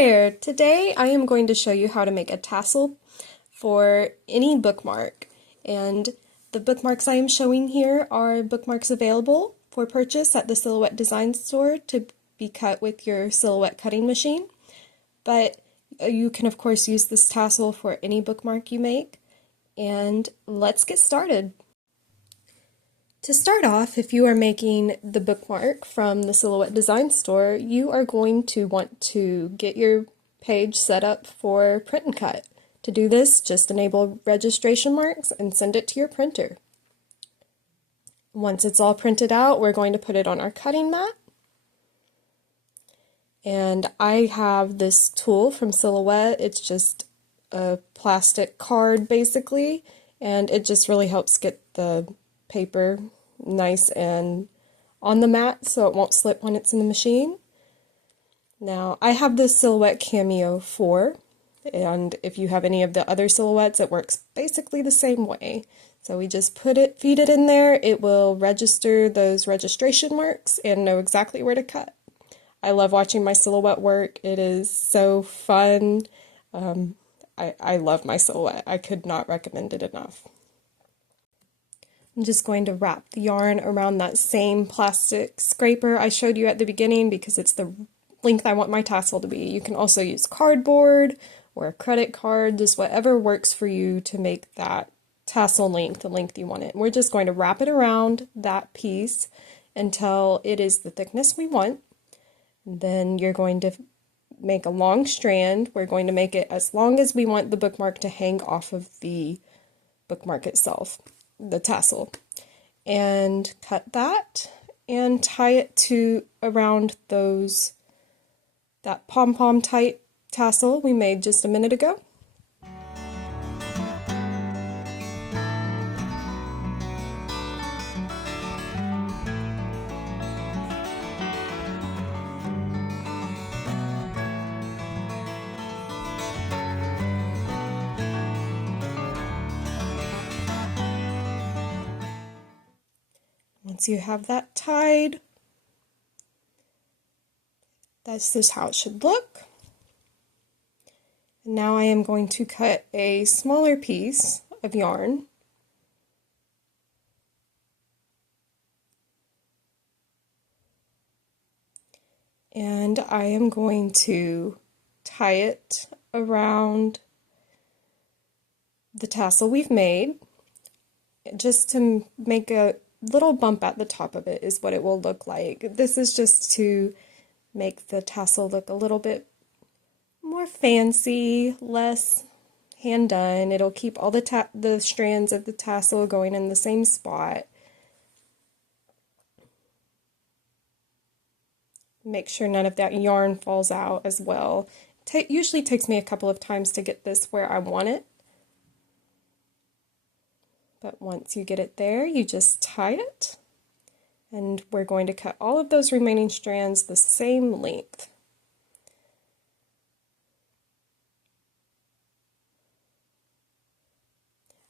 there! Today I am going to show you how to make a tassel for any bookmark. And the bookmarks I am showing here are bookmarks available for purchase at the Silhouette Design Store to be cut with your Silhouette cutting machine. But you can of course use this tassel for any bookmark you make. And let's get started. To start off, if you are making the bookmark from the Silhouette Design Store, you are going to want to get your page set up for print and cut. To do this, just enable registration marks and send it to your printer. Once it's all printed out, we're going to put it on our cutting mat. And I have this tool from Silhouette. It's just a plastic card basically, and it just really helps get the paper nice and on the mat so it won't slip when it's in the machine. Now I have this Silhouette Cameo 4, and if you have any of the other Silhouettes, it works basically the same way. So we just feed it in there, it will register those registration marks and know exactly where to cut. I love watching my Silhouette work. It is so fun. I love my Silhouette. I could not recommend it enough. I'm just going to wrap the yarn around that same plastic scraper I showed you at the beginning because it's the length I want my tassel to be. You can also use cardboard or a credit card, just whatever works for you to make that tassel length the length you want it. We're just going to wrap it around that piece until it is the thickness we want. And then you're going to make a long strand. We're going to make it as long as we want the bookmark to hang off of the bookmark itself, the tassel, and cut that and tie it to around that pom-pom tight tassel we made just a minute ago. Once you have that tied, this is how it should look. And now I am going to cut a smaller piece of yarn. And I am going to tie it around the tassel we've made, just to make a little bump at the top of it is what it will look like. This is just to make the tassel look a little bit more fancy, less hand done. It'll keep all the strands of the tassel going in the same spot. Make sure none of that yarn falls out as well. Usually takes me a couple of times to get this where I want it. But once you get it there, you just tie it, and we're going to cut all of those remaining strands the same length.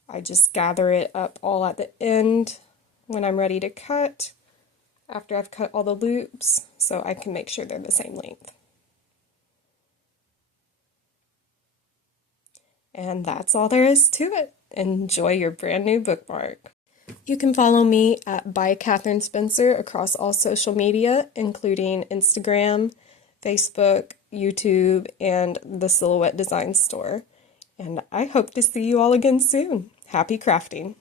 I just gather it up all at the end when I'm ready to cut, after I've cut all the loops, so I can make sure they're the same length. And that's all there is to it. Enjoy your brand new bookmark. You can follow me at by Catherine Spencer across all social media, including Instagram, Facebook, YouTube, and the Silhouette Design Store. And I hope to see you all again soon. Happy crafting!